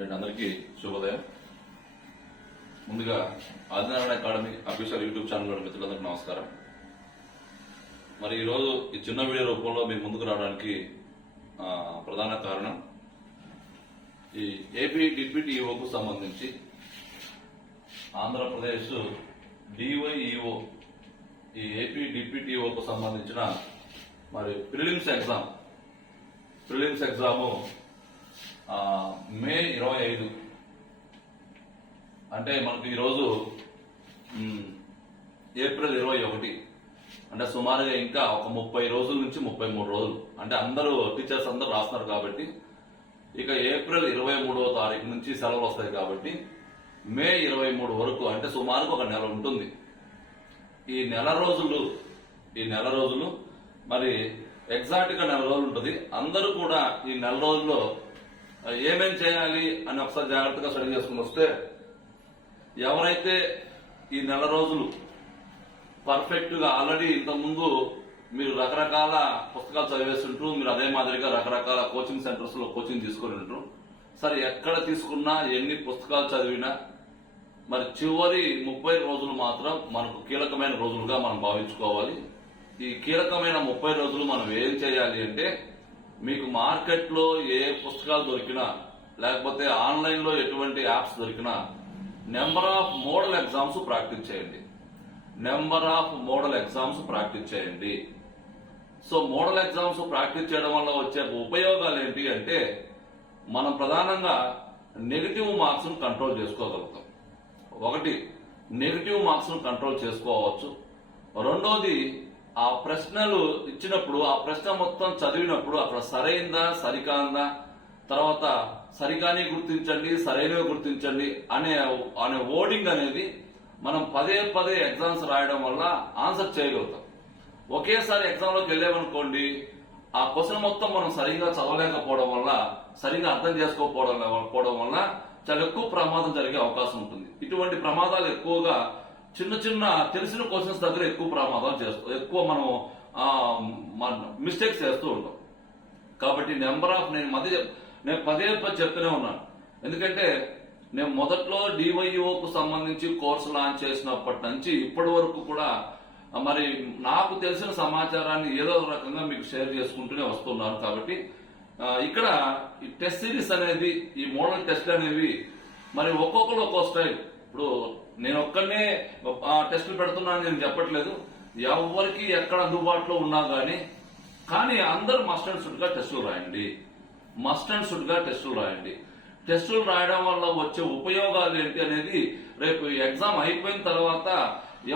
అందరికీ శుభోదయం. ముందుగా Adinarayana academy official YouTube channel మిత్రులందరికీ నమస్కారం. మరి ఈరోజు ఈ చిన్న వీడియో రూపంలో మీ ముందుకు రావడానికి ప్రధాన కారణం ఈ ఏపీ డిప్యూటీఈఓకు సంబంధించి ఆంధ్రప్రదేశ్ డివైఈఓ ఈ ఏపీ డిప్యూటీఈఓకు సంబంధించిన మరి ప్రిలిమ్స్ ఎగ్జాము మే 25 అంటే మనకు ఈరోజు ఏప్రిల్ 21 అంటే సుమారుగా ఇంకా ఒక 30 రోజుల నుంచి 33 రోజులు అంటే అందరూ టీచర్స్ అందరూ రాస్తున్నారు కాబట్టి ఇక ఏప్రిల్ 23వ తారీఖు నుంచి సెలవులు వస్తాయి కాబట్టి మే 23 వరకు అంటే సుమారుగా ఒక నెల ఉంటుంది. ఈ నెల రోజులు మరి ఎగ్జాక్ట్ గా నెల రోజులు ఉంటుంది. అందరూ కూడా ఈ నెల రోజుల్లో ఏమేం చేయాలి అని ఒకసారి జాగ్రత్తగా స్టడీ చేసుకుని వస్తే ఎవరైతే ఈ నెల రోజులు పర్ఫెక్ట్ గా ఆల్రెడీ ఇంతకుముందు మీరు రకరకాల పుస్తకాలు చదివేస్తుంటారు, మీరు అదే మాదిరిగా రకరకాల కోచింగ్ సెంటర్స్ లో కోచింగ్ తీసుకుని ఉంటారు. సరే ఎక్కడ తీసుకున్నా ఎన్ని పుస్తకాలు చదివినా మరి చివరి 30 రోజులు మాత్రం మనకు కీలకమైన రోజులుగా మనం భావించుకోవాలి. ఈ కీలకమైన 30 రోజులు మనం ఏం చేయాలి అంటే మీకు మార్కెట్ లో ఏ పుస్తకాలు దొరికినా లేకపోతే ఆన్లైన్ లో ఎటువంటి యాప్స్ దొరికినా number of model exams practice చేయండి. సో మోడల్ ఎగ్జామ్స్ ప్రాక్టీస్ చేయడం వల్ల వచ్చే ఉపయోగాలు ఏంటి అంటే మనం ప్రధానంగా నెగిటివ్ మార్క్స్ ను కంట్రోల్ చేసుకోగలుగుతాం. ఒకటి నెగిటివ్ మార్క్స్ ను కంట్రోల్ చేసుకోవచ్చు. రెండోది ఆ ప్రశ్నలు ఇచ్చినప్పుడు ఆ ప్రశ్న మొత్తం చదివినప్పుడు అక్కడ సరైందా సరికాందా తర్వాత సరికాని గుర్తించండి సరైనవి గుర్తించండి అనే ఓడింగ్ అనేది మనం పదే ఎగ్జామ్స్ రాయడం వల్ల ఆన్సర్ చేయగలుగుతాం. ఒకేసారి ఎగ్జామ్ లోకి వెళ్ళామనుకోండి ఆ క్వశ్చన్ మొత్తం మనం సరిగ్గా చదవలేకపోవడం వల్ల సరిగ్గా అర్థం చేసుకోకపోవడం వల్ల చాలా ఎక్కువ ప్రమాదం జరిగే అవకాశం ఉంటుంది. ఇటువంటి ప్రమాదాలు ఎక్కువగా చిన్న తెలిసిన క్వశ్చన్స్ దగ్గర ఎక్కువ ప్రమాదాలు ఎక్కువ మనం మిస్టేక్స్ చేస్తూ ఉంటాం. కాబట్టి నెంబర్ ఆఫ్ నేను పదే చెప్తూనే ఉన్నాను. ఎందుకంటే నేను మొదట్లో డివైఓకు సంబంధించి కోర్సు లాంచ్ చేసినప్పటి నుంచి ఇప్పటి వరకు కూడా మరి నాకు తెలిసిన సమాచారాన్ని ఏదో రకంగా మీకు షేర్ చేసుకుంటూనే వస్తున్నాను. కాబట్టి ఇక్కడ ఈ టెస్ట్ సిరీస్ అనేది ఈ మోడల్ టెస్ట్ అనేవి మరి ఒక్కొక్కరు ఒక్కో స్టైల్. ఇప్పుడు నేను ఒక్కనే టెస్టులు పెడుతున్నానని నేను చెప్పట్లేదు. ఎవరికి ఎక్కడ అందుబాటులో ఉన్నా కానీ అందరూ మస్ట్ అండ్ షుడ్ గా టెస్టులు రాయండి. టెస్టులు రాయడం వల్ల వచ్చే ఉపయోగాలు ఏంటి అనేది రేపు ఎగ్జామ్ అయిపోయిన తర్వాత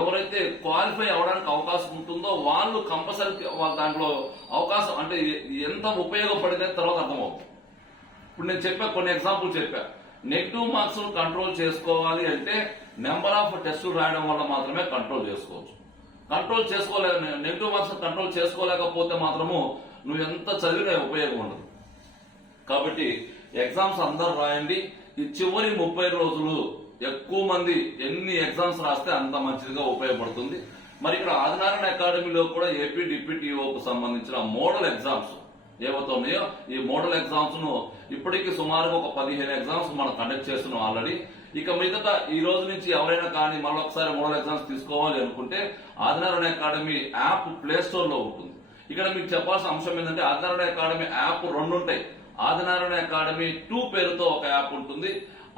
ఎవరైతే క్వాలిఫై అవడానికి అవకాశం ఉంటుందో వాళ్ళు కంపల్సరీ దాంట్లో అవకాశం అంటే ఎంత ఉపయోగపడితే తర్వాత అర్థమవుతుంది. ఇప్పుడు నేను కొన్ని ఎగ్జాంపుల్ చెప్పా. నెగిటివ్ మార్క్స్ కంట్రోల్ చేసుకోవాలి అంటే నెంబర్ ఆఫ్ టెస్టులు రాయడం వల్ల మాత్రమే కంట్రోల్ చేసుకోవచ్చు. నెగిటివ్ మార్క్స్ కంట్రోల్ చేసుకోలేకపోతే మాత్రము నువ్వు ఎంత చదివినా ఉపయోగం ఉండదు. కాబట్టి ఎగ్జామ్స్ అందరూ రాయండి. ఈ చివరి 30 రోజులు ఎక్కువ మంది ఎన్ని ఎగ్జామ్స్ రాస్తే అంత మంచిదిగా ఉపయోగపడుతుంది. మరి ఇక్కడ ఆదినారాయణ అకాడమీలో కూడా ఏపీ డిప్యూటీఓకు సంబంధించిన మోడల్ ఎగ్జామ్స్ ఏవైతే ఉన్నాయో ఈ మోడల్ ఎగ్జామ్స్ ను ఇప్పటికీ సుమారుగా ఒక 15 ఎగ్జామ్స్ మనం కండక్ట్ చేస్తున్నాం ఆల్రెడీ. ఇక మిగతా ఈ రోజు నుంచి ఎవరైనా కానీ మళ్ళొకసారి మోడల్ ఎగ్జామ్స్ తీసుకోవాలి అనుకుంటే Adinarayana academy app play store లో ఉంటుంది. ఇక్కడ మీకు చెప్పాల్సిన అంశం ఏంటంటే ఆదినారాయణ అకాడమీ యాప్ 2 ఉంటాయి. ఆదినారాయణ అకాడమీ 2 పేరుతో ఒక యాప్ ఉంటుంది,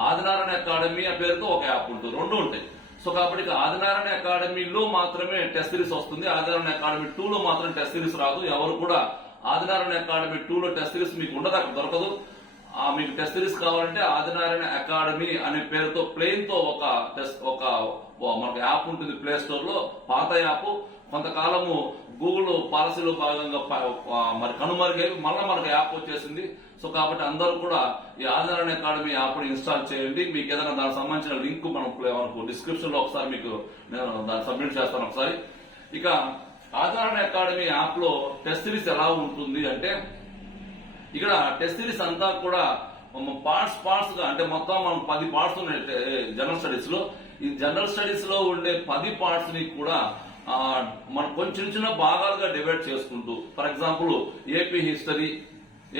ఆదినారాయణ అకాడమీ పేరుతో ఒక యాప్ ఉంటుంది. 2 ఉంటాయి. సో కాబట్టి ఆదినారాయణ అకాడమీలో మాత్రమే టెస్ట్ సిరీస్ వస్తుంది. ఆదినారాయణ అకాడమీ 2 లో మాత్రం టెస్ట్ సిరీస్ రాదు. ఎవరు కూడా ఆదినారాయణ అకాడమీ 2 లో టెస్ట్ సిరీస్ మీకు ఉండదు, అక్కడ దొరకదు. మీకు టెస్ట్ సిరీస్ కావాలంటే ఆదినారాయణ అకాడమీ అనే పేరుతో ప్లేన్ తో మనకు యాప్ ఉంటుంది ప్లే స్టోర్ లో. పాత యాప్ కొంతకాలము గూగుల్ పాలసీలో భాగంగా మరి కనుమరుగై మళ్ళీ మనకు యాప్ వచ్చేసింది. సో కాబట్టి అందరూ కూడా ఈ ఆదినారాయణ అకాడమీ యాప్ ని ఇన్స్టాల్ చేయండి. మీకు ఏదైనా దానికి సంబంధించిన లింక్ మనకు డిస్క్రిప్షన్ లో ఒకసారి మీకు నేను దాన్ని సబ్మిట్ చేస్తాను ఒకసారి. ఇక ఆదినారాయణ అకాడమీ యాప్ లో టెస్ట్ సిరీస్ ఎలా ఉంటుంది అంటే ఇక్కడ టెస్ట్ సిరీస్ అంతా కూడా పార్ట్స్ గా అంటే మొత్తం మనం 10 పార్ట్స్ ఉన్నాయి జనరల్ స్టడీస్ లో. ఈ జనరల్ స్టడీస్ లో ఉండే 10 పార్ట్స్ ని కూడా మనం కొంచెం చిన్న భాగాలుగా డివైడ్ చేసుకుంటూ for example AP history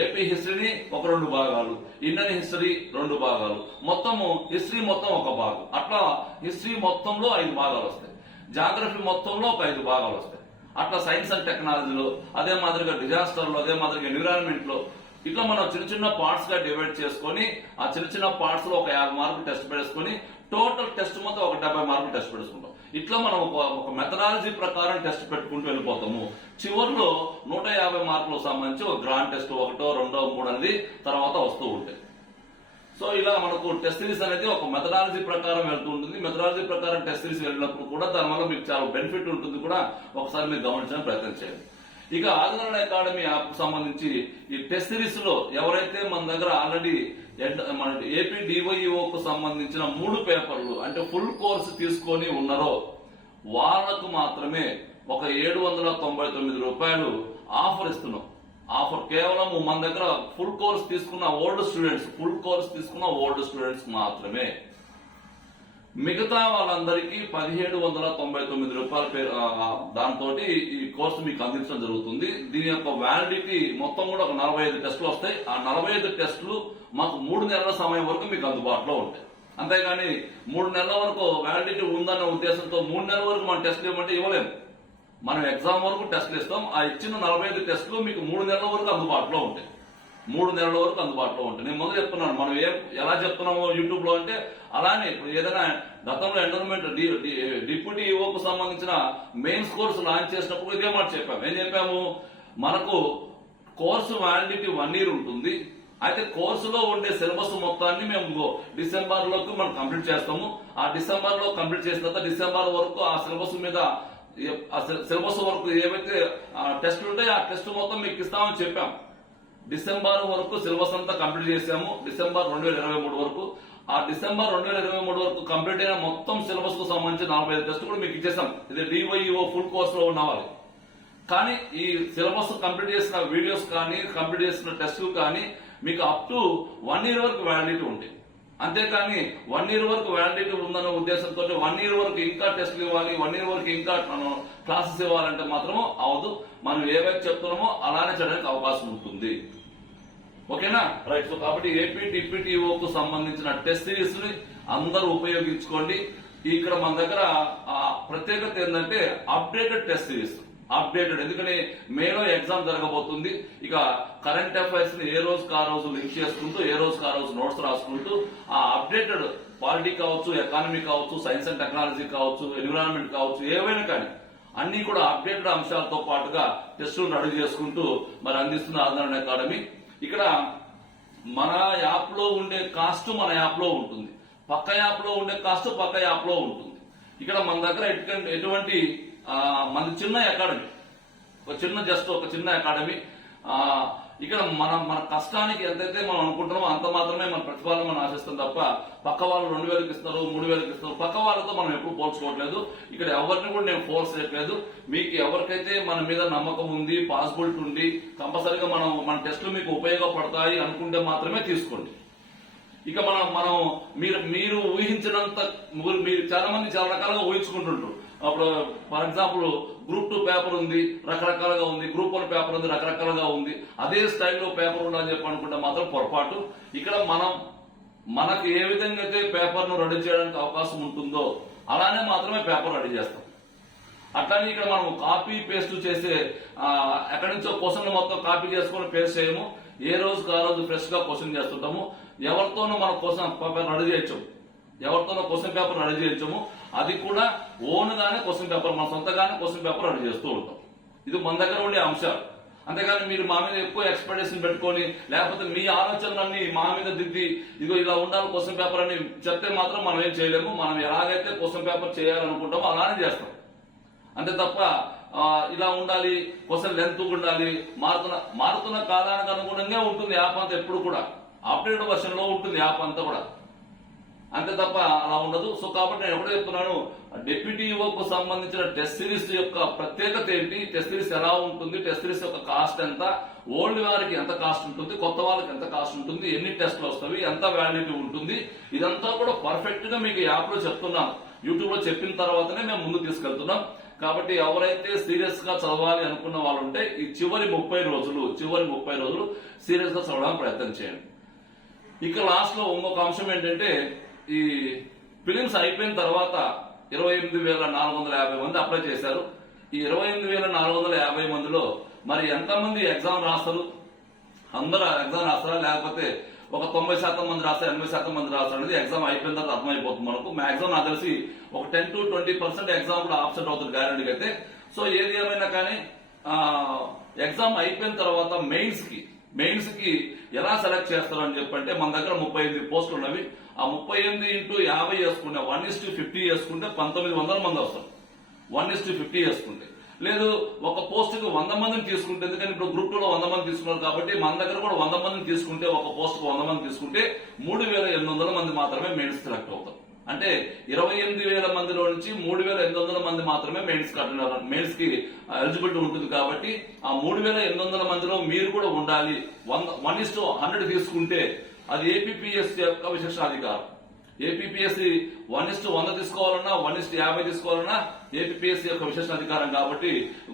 AP హిస్టరీని ఒక 2 భాగాలు, ఇండియన్ హిస్టరీ 2 భాగాలు, మొత్తము హిస్టరీ మొత్తం ఒక భాగం. అట్లా హిస్టరీ మొత్తంలో 5 భాగాలు వస్తాయి, జాగ్రఫీ మొత్తంలో ఒక 5 భాగాలు వస్తాయి. అట్లా సైన్స్ అండ్ టెక్నాలజీలో, అదే మాదిరిగా డిజాస్టర్ లో, అదే మాదిరిగా ఎన్విరాన్మెంట్ లో, ఇట్లా మనం చిన్న చిన్న పార్ట్స్ గా డివైడ్ చేసుకొని ఆ చిన్న చిన్న పార్ట్స్ లో ఒక 50 మార్కులు టెస్ట్ పెట్టుకుని టోటల్ టెస్ట్ మొత్తం ఒక 70 మార్కులు టెస్ట్ పెట్టుకుంటాం. ఇట్లా మనం ఒక మెథడాలజీ ప్రకారం టెస్ట్ పెట్టుకుంటూ వెళ్ళిపోతాము. చివరిలో 150 మార్కులకు సంబంధించి ఒక గ్రాండ్ టెస్ట్ 1, 2, 3 అనేది తర్వాత వస్తూ ఉంటాయి. సో ఇలా మనకు టెస్ట్ సిరీస్ అనేది ఒక మెథడాలజీ ప్రకారం వెళ్తూ ఉంటుంది. మెథడాలజీ ప్రకారం టెస్ట్ సిరీస్ వెళ్ళినప్పుడు కూడా దానివల్ల మీకు చాలా బెనిఫిట్ ఉంటుంది కూడా, ఒకసారి మీరు గమనించడానికి ప్రయత్నం చేయండి. ఇక ఆదినారాయణ అకాడమీ యాప్ సంబంధించి ఈ టెస్ట్ సిరీస్ లో ఎవరైతే మన దగ్గర ఆల్రెడీ మన ఏపీ డివైఈఓకు సంబంధించిన 3 పేపర్లు అంటే ఫుల్ కోర్సు తీసుకొని ఉన్నారో వాళ్లకు మాత్రమే ఒక 799 రూపాయలు ఆఫర్ ఇస్తున్నాం. ఆఫర్ కేవలం మన దగ్గర ఫుల్ కోర్స్ తీసుకున్న ఓల్డ్ స్టూడెంట్స్ మాత్రమే. మిగతా వాళ్ళందరికీ 1799 రూపాయల దాంతో ఈ కోర్సు మీకు అందించడం జరుగుతుంది. దీని యొక్క వ్యాలిడిటీ మొత్తం కూడా ఒక 45 టెస్టులు వస్తాయి. ఆ 45 టెస్టులు మాకు 3 నెలల సమయం వరకు మీకు అందుబాటులో ఉంటాయి. అంతేగాని 3 నెలల వరకు వ్యాలిడిటీ ఉందన్న ఉద్దేశంతో 3 నెలల వరకు మనం టెస్టులు ఇవ్వమంటే ఇవ్వలేము. మనం ఎగ్జామ్ వరకు టెస్టులు ఇస్తాం. ఆ ఇచ్చిన 45 టెస్టులు మీకు 3 నెలల వరకు అందుబాటులో ఉంటాయి. 3 నెలల వరకు అందుబాటులో ఉంటాయి. నేను ముందు చెప్తున్నాను, మనం ఎలా చెప్తున్నామో యూట్యూబ్ లో అంటే అలానే ఇప్పుడు ఏదైనా గతంలో ఎండోర్మెంట్ డిప్యూటీ ఈఓకు సంబంధించిన మెయిన్స్ కోర్సు లాంచ్ చేసినప్పుడు ఇదే మాట చెప్పాము. ఏం చెప్పాము, మనకు కోర్సు వ్యాలిడిటీ 1 year ఉంటుంది. అయితే కోర్సులో ఉండే సిలబస్ మొత్తాన్ని మేము డిసెంబర్ లోకి మనం కంప్లీట్ చేస్తాము. ఆ డిసెంబర్ లో కంప్లీట్ చేసిన తర్వాత డిసెంబర్ వరకు ఆ సిలబస్ వరకు ఏవైతే టెస్టులు ఉంటాయో ఆ టెస్ట్ మొత్తం మీకు ఇస్తామని చెప్పాం. డిసెంబర్ వరకు సిలబస్ అంతా కంప్లీట్ చేశాము. డిసెంబర్ 2023 వరకు. ఆ డిసెంబర్ 2023 వరకు కంప్లీట్ అయిన మొత్తం సిలబస్ కు సంబంధించి 45 టెస్ట్ కూడా మీకు ఇచ్చేసాం. ఇది డివైఈఓ ఫుల్ కోర్స్ లో ఉన్నవాలి. కానీ ఈ సిలబస్ కంప్లీట్ చేసిన వీడియోస్ కానీ కంప్లీట్ చేసిన టెస్టులు కానీ మీకు అప్ టు 1 year వరకు వ్యాలిడిటీ ఉంటాయి. అంతేకాని 1 year వరకు వ్యాలిడిటీ ఉందన్న ఉద్దేశంతో 1 year వరకు ఇంకా టెస్టులు ఇవ్వాలి, 1 year వరకు ఇంకా క్లాసెస్ ఇవ్వాలంటే మాత్రము అవదు. మనం ఏవైతే చెప్తున్నామో అలానే చేయడానికి అవకాశం ఉంటుంది. ఓకేనా, రైట్. సో కాబట్టి ఏపీ డిప్యూటీఓకు సంబంధించిన టెస్ట్ సిరీస్ ని అందరూ ఉపయోగించుకోండి. ఇక్కడ మన దగ్గర ప్రత్యేకత ఏంటంటే అప్డేటెడ్ టెస్ట్ సిరీస్. అప్డేటెడ్ ఎందుకని మేలో ఎగ్జామ్ జరగబోతుంది. ఇక కరెంట్ అఫైర్స్ ని ఏ రోజుకి ఆ రోజు లింక్ చేసుకుంటూ ఏ రోజుకి ఆ రోజు నోట్స్ రాసుకుంటూ ఆ అప్డేటెడ్ పాలిటీ కావచ్చు, ఎకానమీ కావచ్చు, సైన్స్ అండ్ టెక్నాలజీ కావచ్చు, ఎన్విరాన్మెంట్ కావచ్చు, ఏవైనా కానీ అన్ని కూడా అప్డేటెడ్ అంశాలతో పాటుగా టెస్టులు రెడీ చేసుకుంటూ మరి అందిస్తున్న ఆదినారాయణ అకాడమీ. ఇక్కడ మన యాప్ లో ఉండే కాస్ట్ మన యాప్ లో ఉంటుంది, పక్క యాప్ లో ఉండే కాస్ట్ పక్క యాప్ లో ఉంటుంది. ఇక్కడ మన దగ్గర ఎటువంటి మన చిన్న అకాడమీ, ఒక చిన్న అకాడమీ. ఇక్కడ మన కష్టానికి ఎంతైతే మనం అనుకుంటున్నామో అంత మాత్రమే మన ప్రతిఫలం మనం ఆశిస్తాం తప్ప పక్క వాళ్ళు 2000కి ఇస్తారు, 3000కి ఇస్తారు, పక్క వాళ్ళతో మనం ఎప్పుడు పోల్చుకోవట్లేదు. ఇక్కడ ఎవరిని కూడా నేను ఫోర్స్ చేయట్లేదు. మీకు ఎవరికైతే మన మీద నమ్మకం ఉంది, పాసిబిలిటీ ఉంది, కంపల్సరీగా మన టెస్టులు మీకు ఉపయోగపడతాయి అనుకుంటే మాత్రమే తీసుకోండి. ఇక మనం మీరు ఊహించినంత మీరు చాలా మంది చాలా రకాలుగా ఊహించుకుంటుంటారు. అప్పుడు ఫర్ ఎగ్జాంపుల్ గ్రూప్ 2 పేపర్ ఉంది, రకరకాలుగా ఉంది, గ్రూప్ 1 పేపర్ ఉంది, రకరకాలుగా ఉంది, అదే స్టైల్లో పేపర్ ఉండాలని చెప్పి అనుకుంటే మాత్రం పొరపాటు. ఇక్కడ మనకు ఏ విధంగా అయితే పేపర్ ను రెడీ చేయడానికి అవకాశం ఉంటుందో అలానే మాత్రమే పేపర్ రెడీ చేస్తాం. అట్లానే ఇక్కడ మనం కాపీ పేస్ట్ చేసే ఎక్కడి నుంచో క్వశ్చన్ మొత్తం కాపీ చేసుకుని పేస్ట్ చేయము. ఏ రోజుకి ఆ రోజు ఫ్రెష్ గా క్వశ్చన్ చేస్తుంటాము. ఎవరితోనూ మనం క్వశ్చన్ పేపర్ రెడీ చేయొచ్చు, ఎవరితోనో క్వశ్చన్ పేపర్ రెడీ చేయొచ్చము. అది కూడా ఓన్ గానే క్వశ్చన్ పేపర్, మన సొంతగానే క్వశ్చన్ పేపర్ రెడీ చేస్తూ ఉంటాం. ఇది మన దగ్గర ఉండే అంశాలు. అంతేగాని మీరు మా మీద ఎక్కువ ఎక్స్పెక్టేషన్ పెట్టుకొని లేకపోతే మీ ఆలోచనలన్నీ మా మీద దిద్ది ఇదిగో ఇలా ఉండాలి క్వశ్చన్ పేపర్ అని చెప్తే మాత్రం మనం ఏం చేయలేము. మనం ఎలాగైతే క్వశ్చన్ పేపర్ చేయాలనుకుంటామో అలానే చేస్తాం. అంతే తప్ప ఇలా ఉండాలి, క్వశ్చన్ లెంత్ ఉండాలి, మారుతున్న కాలానికి అనుగుణంగా ఉంటుంది యాప్ అంతా. ఎప్పుడు కూడా అప్డేటెడ్ వర్షన్ లో ఉంటుంది యాప్ అంతా కూడా, అంతే తప్ప అలా ఉండదు. సో కాబట్టి నేను ఎప్పుడూ చెప్తున్నాను, డిప్యూటీ ఈఓకు సంబంధించిన టెస్ట్ సిరీస్ యొక్క ప్రత్యేకత ఏంటి, టెస్ట్ సిరీస్ ఎలా ఉంటుంది, టెస్ట్ సిరీస్ యొక్క కాస్ట్ ఎంత, ఓల్డ్ వారికి ఎంత కాస్ట్ ఉంటుంది, కొత్త వాళ్ళకి ఎంత కాస్ట్ ఉంటుంది, ఎన్ని టెస్టులు వస్తాయి, ఎంత వ్యాలిడిటీ ఉంటుంది, ఇదంతా కూడా పర్ఫెక్ట్ గా మీకు యాప్ లో చెప్తున్నాం. యూట్యూబ్ లో చెప్పిన తర్వాతనే మేము ముందుకు తీసుకెళ్తున్నాం. కాబట్టి ఎవరైతే సీరియస్ గా చదవాలి అనుకున్న వాళ్ళు ఉంటే ఈ చివరి 30 రోజులు సీరియస్ గా చదవడానికి ప్రయత్నం చేయండి. ఇక లాస్ట్ లో ఇంకొక అంశం ఏంటంటే ఈ ఫిలిమ్స్ అయిపోయిన తర్వాత 28,450 మంది అప్లై చేశారు. ఈ 28,450 మందిలో మరి ఎంతమంది ఎగ్జామ్ రాస్తారు? అందరూ ఎగ్జామ్ రాస్తారా, లేకపోతే ఒక 90% మంది రాస్తారు, 80% మంది రాస్తారు అనేది ఎగ్జామ్ అయిపోయిన తర్వాత అర్థమైపోతుంది మనకు. మాక్సిమం నాకు తెలిసి ఒక 10 to 20% ఎగ్జామ్ లో ఆబ్సెంట్ అవుతుంది గ్యారెంటీ అయితే. సో ఏది ఏమైనా కానీ ఎగ్జామ్ అయిపోయిన తర్వాత మెయిన్స్ కి ఎలా సెలెక్ట్ చేస్తారు అని చెప్పంటే మన దగ్గర 38 పోస్టులు ఉన్నవి. ఆ 38 into 50 చేసుకుంటే 1:50 చేసుకుంటే 1900 మంది వస్తారు. 1:50 చేసుకుంటే లేదు ఒక పోస్ట్ కి 100 మందిని తీసుకుంటే, ఎందుకంటే ఇప్పుడు గ్రూప్ 2 లో 100 మంది తీసుకున్నారు కాబట్టి మన దగ్గర కూడా 100 మందిని తీసుకుంటే, ఒక పోస్ట్ కు 100 మంది తీసుకుంటే 3,800 మంది మాత్రమే మెయిన్స్ సెలెక్ట్ అవుతారు. అంటే 28,000 మందిలో నుంచి 3,800 మంది మాత్రమే మెయిన్స్ కి ఎలిజిబిలిటీ ఉంటుంది. కాబట్టి ఆ 3,800 మందిలో మీరు కూడా ఉండాలి. 1:100 తీసుకుంటే అది ఏపీపీఎస్సీ యొక్క విశేషాధికారం. ఏపీపీఎస్సీ 1:100 తీసుకోవాలన్నా 1:50 తీసుకోవాలన్నా ఏపీపీఎస్సీ యొక్క విశేషాధికారం. కాబట్టి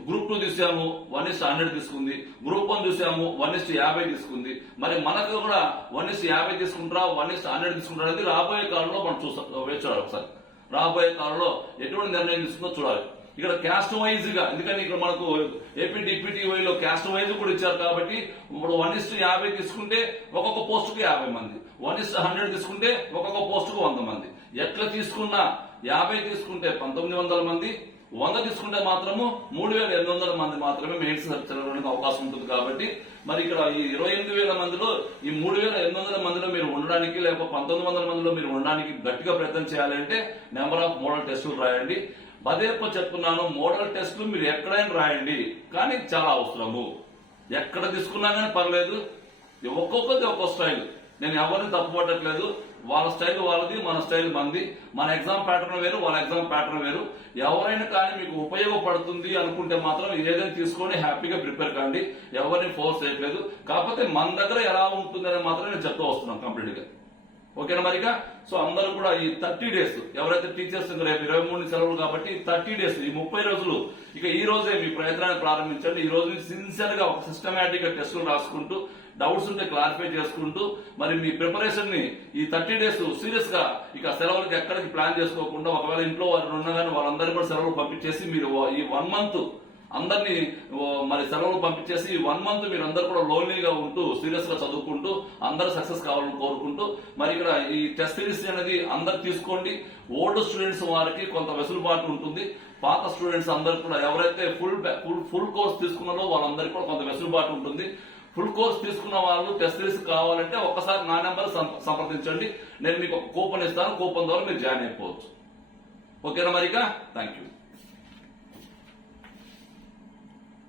గ్రూప్ 2 చూసాము 1:100 తీసుకుంది, గ్రూప్ 1 చూసాము 1:50 తీసుకుంది. మరి మనకు కూడా 1:50 తీసుకుంటారా 1:100 తీసుకుంటారా అనేది రాబోయే కాలంలో మనం చూడాలి. ఒకసారి రాబోయే కాలంలో ఎటువంటి నిర్ణయం తీసుకుందో చూడాలి. ఇక్కడ క్యాస్ట్ వైజ్ గా, ఎందుకంటే ఇక్కడ మనకు ఏపీ డిప్యూటీవైలో క్యాస్ట్ వైజ్ కూడా ఇచ్చారు కాబట్టి ఇప్పుడు 1:50 తీసుకుంటే ఒక్కొక్క పోస్ట్ కు 50 మంది, 1:100 తీసుకుంటే ఒక్కొక్క పోస్ట్ కు 100 మంది. ఎట్లా తీసుకున్నా 50 తీసుకుంటే 1900 మంది, 100 తీసుకుంటే మాత్రము 3,800 మంది మాత్రమే మెయిన్స్ చదవడానికి అవకాశం ఉంటుంది. కాబట్టి మరి ఇక్కడ ఈ 28,000 మందిలో ఈ 3,800 మందిలో మీరు ఉండడానికి, లేకపోతే 1900 మందిలో మీరు ఉండడానికి గట్టిగా ప్రయత్నం చేయాలంటే నెంబర్ ఆఫ్ మోడల్ టెస్టులు రాయండి. పదేపో చెప్తున్నాను, మోడల్ టెస్టులు మీరు ఎక్కడైనా రాయండి, కానీ చాలా అవసరము. ఎక్కడ తీసుకున్నా కానీ పర్లేదు, ఒక్కొక్కది ఒక్కో స్టైల్. నేను ఎవరిని తప్పుపట్టట్లేదు. వాళ్ళ స్టైల్ వాళ్ళది, మన స్టైల్ మనది. మన ఎగ్జామ్ ప్యాటర్న్ వేరు, వాళ్ళ ఎగ్జామ్ ప్యాటర్న్ వేరు. ఎవరైనా కానీ మీకు ఉపయోగపడుతుంది అనుకుంటే మాత్రం ఏదైనా తీసుకొని హ్యాపీగా ప్రిపేర్ కాండి. ఎవరిని ఫోర్స్ చేయట్లేదు. కాకపోతే మన దగ్గర ఎలా ఉంటుందని మాత్రం నేను చెప్తూ వస్తున్నాను కంప్లీట్ గా. ఓకేనా మరిగా? సో అందరూ కూడా ఈ 30 డేస్ ఎవరైతే టీచర్స్ రేపు 23 సెలవులు కాబట్టి 30 డేస్ ఈ 30 రోజులు ఇక ఈ రోజే మీ ప్రయత్నాన్ని ప్రారంభించండి. ఈ రోజు సిన్సియర్ గా ఒక సిస్టమేటిక్ గా టెస్టులు రాసుకుంటూ, డౌట్స్ ఉంటే క్లారిఫై చేసుకుంటూ మరి మీ ప్రిపరేషన్ ని ఈ 30 డేస్ సీరియస్ గా ఇక సెలవులకి ఎక్కడికి ప్లాన్ చేసుకోకుండా, ఒకవేళ ఇంట్లో వారు ఉండగానే వాళ్ళందరూ కూడా సెలవులు పంపించేసి మీరు ఈ 1 month అందరినీ మరి సెలవులు పంపించేసి 1 month మీరు అందరు కూడా లోన్లీగా ఉంటూ సీరియస్ గా చదువుకుంటూ అందరూ సక్సెస్ కావాలని కోరుకుంటూ మరి ఇక్కడ ఈ టెస్ట్ సిరీస్ అనేది అందరు తీసుకోండి. ఓల్డ్ స్టూడెంట్స్ వారికి కొంత వెసులుబాటు ఉంటుంది. పాత స్టూడెంట్స్ అందరు కూడా ఎవరైతే ఫుల్ కోర్స్ తీసుకున్నారో వాళ్ళందరికీ కూడా కొంత వెసులుబాటు ఉంటుంది. ఫుల్ కోర్స్ తీసుకున్న వాళ్ళు టెస్ట్ సిరీస్ కావాలంటే ఒకసారి నా నెంబర్ సంప్రదించండి. నేను మీకు ఒక కూపన్ ఇస్తాను. కూపన్ ద్వారా మీరు జాయిన్ అయిపోవచ్చు. ఓకేనా మరిగా? Thank you.